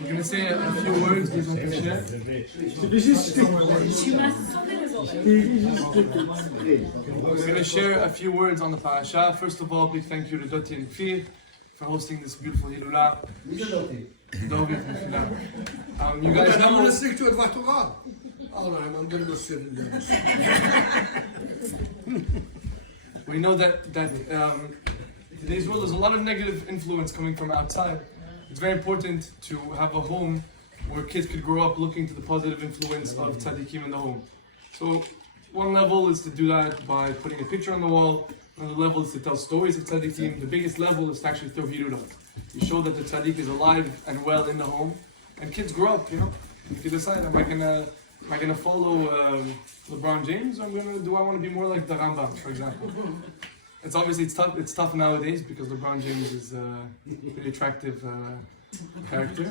We're going to say a few words based on Moshé. We're going to share a few words on the parasha. First of all, big thank you to Doti and Fir for hosting this beautiful Hiloula. You guys I'm know... going to stick to it like Torah. All right, I'm going to go sit and do this. We know that today's world, there's a lot of negative influence coming from outside. It's very important to have a home where kids could grow up looking to the positive influence of tzaddikim in the home. So one level is to do that by putting a picture on the wall. Another level is to tell stories of tzaddikim. The biggest level is to actually throw Hiloula. You show that the tzaddik is alive and well in the home. And kids grow up, you know. You can decide, am I gonna follow LeBron James, or do I want to be more like the Rambam, for example? It's obviously it's tough nowadays because LeBron James is a pretty attractive character,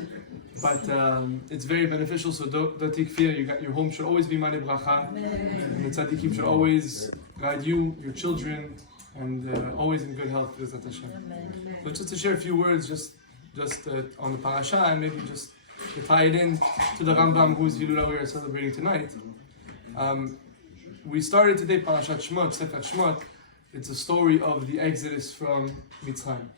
but it's very beneficial. So Datik Fir, your home should always be Mane Bracha, and the tzaddikim should always guide you, your children, and always in good health. So just to share a few words, just on the parasha, and maybe just to tie it in to the Rambam, whose Hiloula we are celebrating tonight. We started today Parashat Shmot, Sefer Shmot. It's a story of the exodus from Mitzrayim.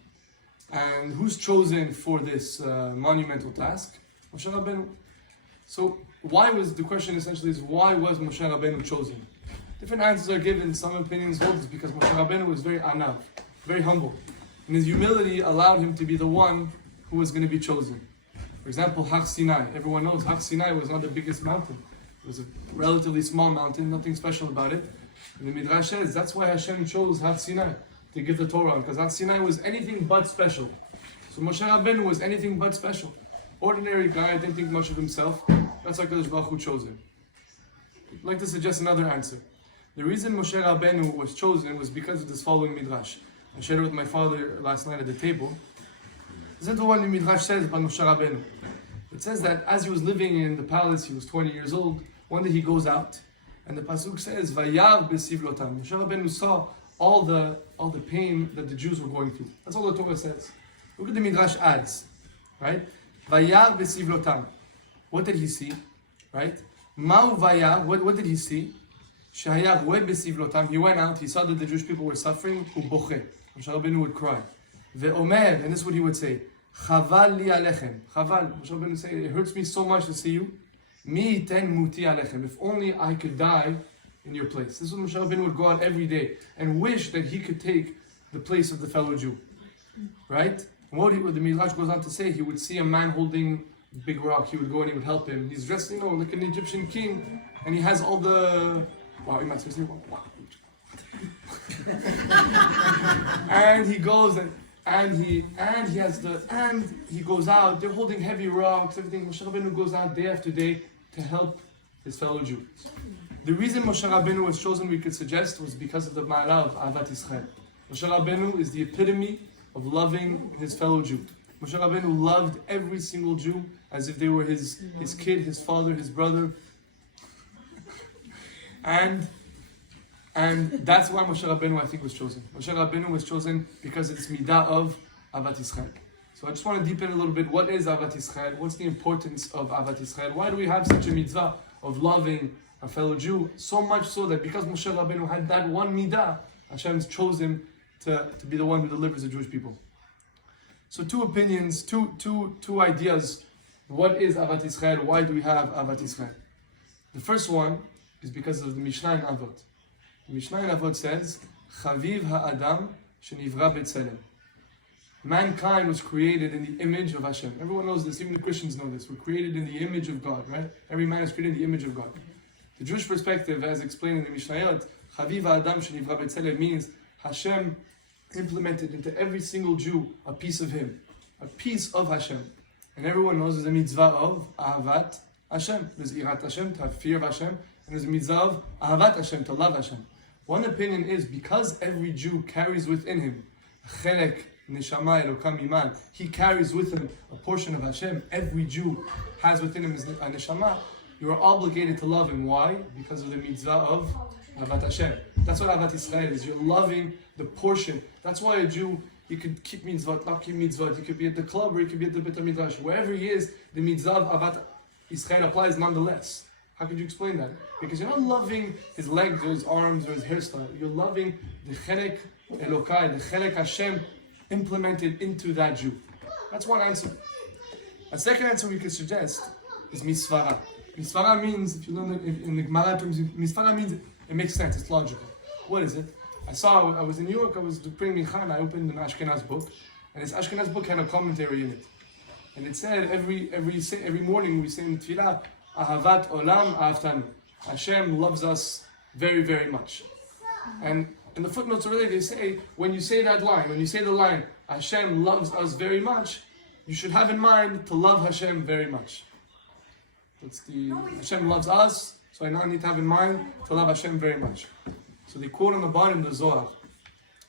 And who's chosen for this monumental task? Moshe Rabbeinu. So the question essentially is, why was Moshe Rabbeinu chosen? Different answers are given. Some opinions hold it's because Moshe Rabbeinu was very anav, very humble. And his humility allowed him to be the one who was going to be chosen. For example, Har Sinai. Everyone knows Har Sinai was not the biggest mountain. It was a relatively small mountain, nothing special about it. And the Midrash says that's why Hashem chose Har Sinai to give the Torah on, because Har Sinai was anything but special. So Moshe Rabbeinu was anything but special. Ordinary guy, didn't think much of himself. That's why Kadosh Baruch Hu chose him. I'd like to suggest another answer. The reason Moshe Rabbeinu was chosen was because of this following Midrash. I shared it with my father last night at the table. This is what the Midrash says about Moshe Rabbeinu. It says that as he was living in the palace, he was 20 years old. One day he goes out, and the pasuk says, "Vayav besivlotam." Moshe Rabbeinu saw all the pain that the Jews were going through. That's all the Torah says. Look at the Midrash adds, right? Vayav besivlotam. What did he see? Right? Ma'u vayav. What did he see? Shahayav we besivlotam. He went out. He saw that the Jewish people were suffering. Uboche. Moshe Rabbeinu would cry. Ve'omer, and this is what he would say. Chaval li alechem. Chaval. Moshe Rabbeinu would say, it hurts me so much to see you. Mi ten muti alechem. If only I could die in your place. This is what Moshe Rabbeinu would go out every day and wish that he could take the place of the fellow Jew. Right? And what the Midrash goes on to say, he would see a man holding a big rock. He would go and he would help him. He's dressed, like an Egyptian king, and he has all the... Wow, you might say, wow. And he goes and he goes out. They're holding heavy rocks, everything. Moshe Rabbeinu goes out day after day to help his fellow Jews. The reason Moshe Rabbeinu was chosen, we could suggest, was because of the ma'ala of Ahavat Yisrael. Moshe Rabbeinu is the epitome of loving his fellow Jew. Moshe Rabbeinu loved every single Jew as if they were his kid, his father, his brother. And that's why Moshe Rabbeinu, I think, was chosen. Moshe Rabbeinu was chosen because it's midah of Ahavat Yisrael. So I just want to deepen a little bit. What is Ahavat Yisrael? What's the importance of Ahavat Yisrael? Why do we have such a mitzvah of loving a fellow Jew? So much so that because Moshe Rabbeinu had that one midah, Hashem chose him to be the one who delivers the Jewish people. So two opinions, two ideas. What is Ahavat Yisrael? Why do we have Ahavat Yisrael? The first one is because of the Mishnah in Avot. The Mishnah in Avot says, Chaviv ha'adam shenivra b'tzelem. Mankind was created in the image of Hashem. Everyone knows this, even the Christians know this. We're created in the image of God, right? Every man is created in the image of God. The Jewish perspective, as explained in the Mishnayot, Chaviv ha'adam shenivra b'tzelem means Hashem implemented into every single Jew a piece of Him, a piece of Hashem. And everyone knows there's a mitzvah of Ahavat Hashem. There's Irat Hashem, to have fear of Hashem. And there's a mitzvah of Ahavat Hashem, to love Hashem. One opinion is because every Jew carries within him Chelek, Neshama, Elokam, Iman. He carries with him a portion of Hashem. Every Jew has within him a Neshama. You are obligated to love him. Why? Because of the mitzvah of Ahavat Hashem. That's what Ahavat Yisrael is. You're loving the portion. That's why a Jew, he could keep mitzvot, not keep mitzvot, he could be at the club or he could be at the Bet HaMidrash. Wherever he is, the mitzvah of Avat Yisrael applies nonetheless. How could you explain that? Because you're not loving his legs or his arms or his hairstyle. You're loving the Chelek Elokai, the Chelek Hashem implemented into that Jew. That's one answer. A second answer we could suggest is misvara. Misvara means, if you learn in the Gemara terms, misvara means it makes sense, it's logical. What is it? I was in New York, I was praying Mincha, and I opened an Ashkenaz book, and this Ashkenaz book had a commentary in it. And it said every morning we say in Tefillah, Ahavat Olam Ahavtanu. Hashem loves us very, very much. And in the footnotes already they say, when you say that line, when you say the line, Hashem loves us very much, you should have in mind to love Hashem very much. Hashem loves us, so I now need to have in mind to love Hashem very much. So they quote on the bottom the Zohar.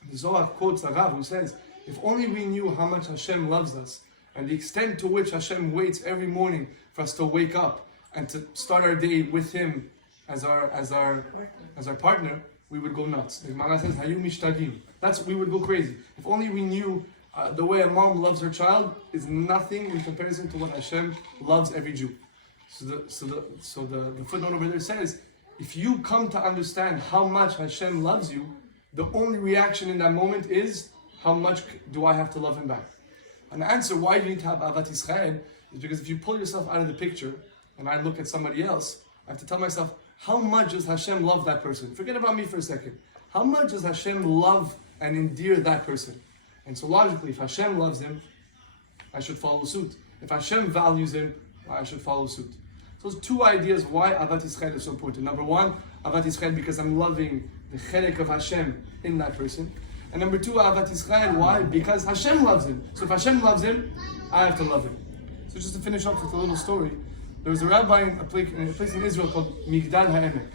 The Zohar quotes the Rav who says, if only we knew how much Hashem loves us and the extent to which Hashem waits every morning for us to wake up and to start our day with Him as our partner, we would go nuts. The Gemara says, Hayu mishtagim. We would go crazy. If only we knew the way a mom loves her child is nothing in comparison to what Hashem loves every Jew. So the footnote over there says, if you come to understand how much Hashem loves you, the only reaction in that moment is, how much do I have to love Him back? And the answer why you need to have Avat Yisrael is because if you pull yourself out of the picture, and I look at somebody else, I have to tell myself, how much does Hashem love that person? Forget about me for a second. How much does Hashem love and endear that person? And so logically, if Hashem loves him, I should follow suit. If Hashem values him, I should follow suit. So those two ideas why Avat Yisrael is so important. Number one, Avat Yisrael because I'm loving the chelek of Hashem in that person. And number two, Avat Yisrael, why? Because Hashem loves him. So if Hashem loves him, I have to love him. So just to finish off with a little story, there was a rabbi in a place in Israel called Migdal HaEmek.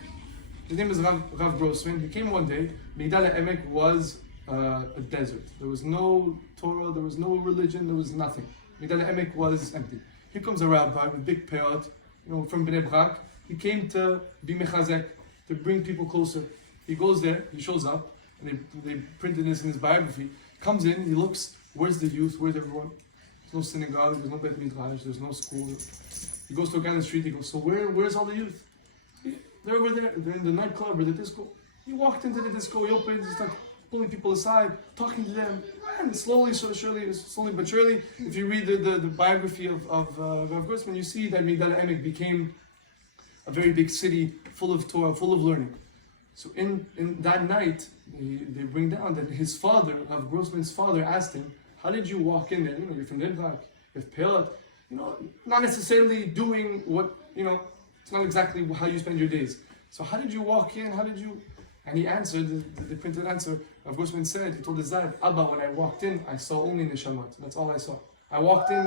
His name is Rav Grossman. He came one day. Migdal HaEmek was a desert. There was no Torah, there was no religion, there was nothing. Migdal HaEmek was empty. Here comes a rabbi with big peot, from Bnei Brak. He came to be mechazek, to bring people closer. He goes there, he shows up, and they printed this in his biography. Comes in, he looks, where's the youth, where's everyone? There's no synagogue, there's no Bet Midrash, there's no school. He goes to a guy on the street, he goes, so where's all the youth? They're over there, they're in the nightclub or the disco. He walked into the disco, he opens, he starts pulling people aside, talking to them. And slowly but surely, if you read the biography of Rav Grossman, you see that Migdal HaEmek became a very big city full of Torah, full of learning. So in that night, they bring down that his father, Rav Grossman's father, asked him, how did you walk in there? You're from Denmark, you have Peot, not necessarily doing what, it's not exactly how you spend your days. So how did you walk in? How did you? And he answered, the printed answer, Rav Grossman said, he told his dad, Abba, when I walked in, I saw only neshamot. That's all I saw. I walked in,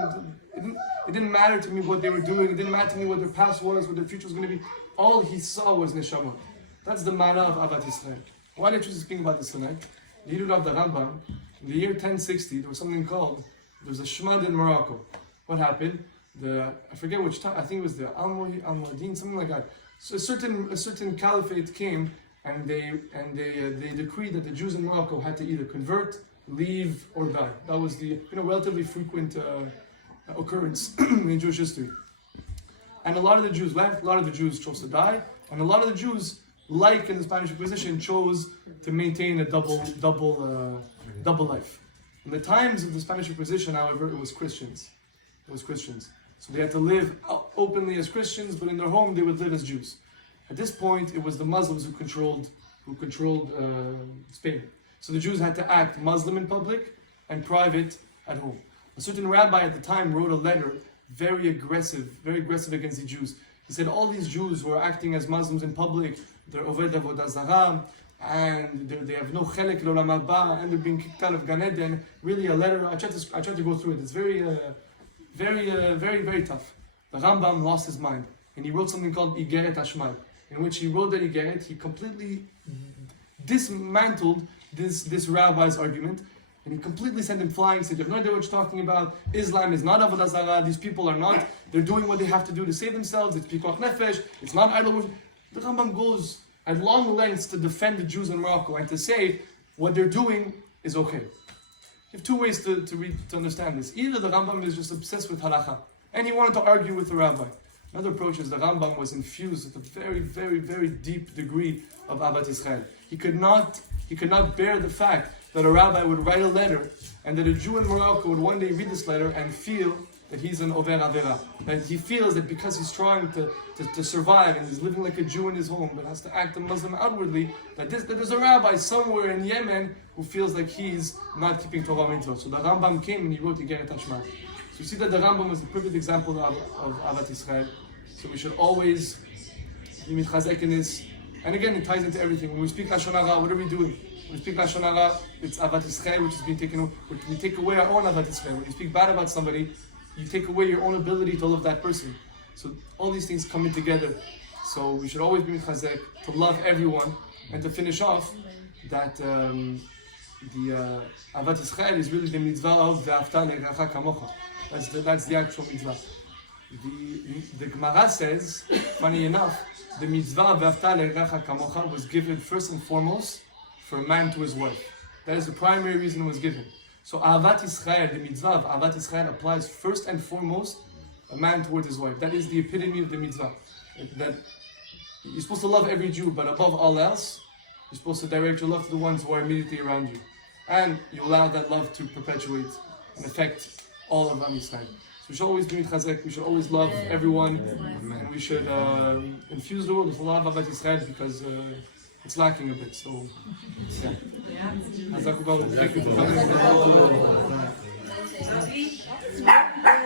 it didn't matter to me what they were doing, it didn't matter to me what their past was, what their future was going to be. All he saw was neshamot. That's the mana of Avat Yisrael. Why did you speak about this tonight? The Hiloula of the Rambam, in the year 1060, there was something called, there was a Shmad in Morocco. What happened? I forget which time, I think it was the Almohadin, something like that. So a certain caliphate came, and they decreed that the Jews in Morocco had to either convert, leave, or die. That was the relatively frequent occurrence in Jewish history. And a lot of the Jews left, a lot of the Jews chose to die, and a lot of the Jews, like in the Spanish Inquisition, chose to maintain a double life. In the times of the Spanish Inquisition, however, it was Christians. So they had to live openly as Christians, but in their home they would live as Jews. At this point, it was the Muslims who controlled Spain. So the Jews had to act Muslim in public and private at home. A certain rabbi at the time wrote a letter, very aggressive against the Jews. He said all these Jews who are acting as Muslims in public, they're oved avodah zarah, and they have no chelek l'olam haba, and they're being kicked out of Gan Eden. Really, a letter. I tried to go through it. It's very tough. The Rambam lost his mind, and he wrote something called Igeret Hashmal, in which he wrote that Igeret, he completely dismantled this rabbi's argument, and he completely sent him flying. Said, you have no idea what you're talking about. Islam is not avodah zarah. These people are not. They're doing what they have to do to save themselves. It's pikuach nefesh. It's not idol worship. The Rambam goes at long lengths to defend the Jews in Morocco and to say what they're doing is okay. You have two ways to understand this. Either the Rambam is just obsessed with halacha, and he wanted to argue with the rabbi. Another approach is the Rambam was infused with a very, very, very deep degree of Avat Yisrael. He could not bear the fact that a rabbi would write a letter, and that a Jew in Morocco would one day read this letter and feel that he's an over avera. That he feels that because he's trying to survive and he's living like a Jew in his home, but has to act a Muslim outwardly, that there's a rabbi somewhere in Yemen who feels like he's not keeping Torah mitzvot. So the Rambam came and he wrote Igeret Hashmat. So you see that the Rambam is a perfect example of Avat Yisrael. So we should always be mitchazek in this. And again, it ties into everything. When we speak Lashon Hara, what are we doing? When we speak Lashon Hara, it's Avat Yisrael, which is being taken away. We take away our own Avat Yisrael. When you speak bad about somebody, you take away your own ability to love that person. So all these things come in together. So we should always be mitchazek to love everyone. And to finish off, that the Avat Yisrael is really the mitzvah of Ve'afta le'recha kamocha. That's the actual mitzvah. The Gemara says, funny enough, the mitzvah of Ve'afta le'recha kamocha was given first and foremost for a man to his wife. That is the primary reason it was given. So Avat Yisrael, the mitzvah of Avat Yisrael applies first and foremost a man towards his wife. That is the epitome of the mitzvah. That you're supposed to love every Jew, but above all else, you're supposed to direct your love to the ones who are immediately around you. And you allow that love to perpetuate and affect all of Am Yisrael. So we should always be mitchazek, we should always love everyone, and we should infuse the world with a lot of Avat Yisrael because it's lacking a bit. So, yeah. Thank you for coming.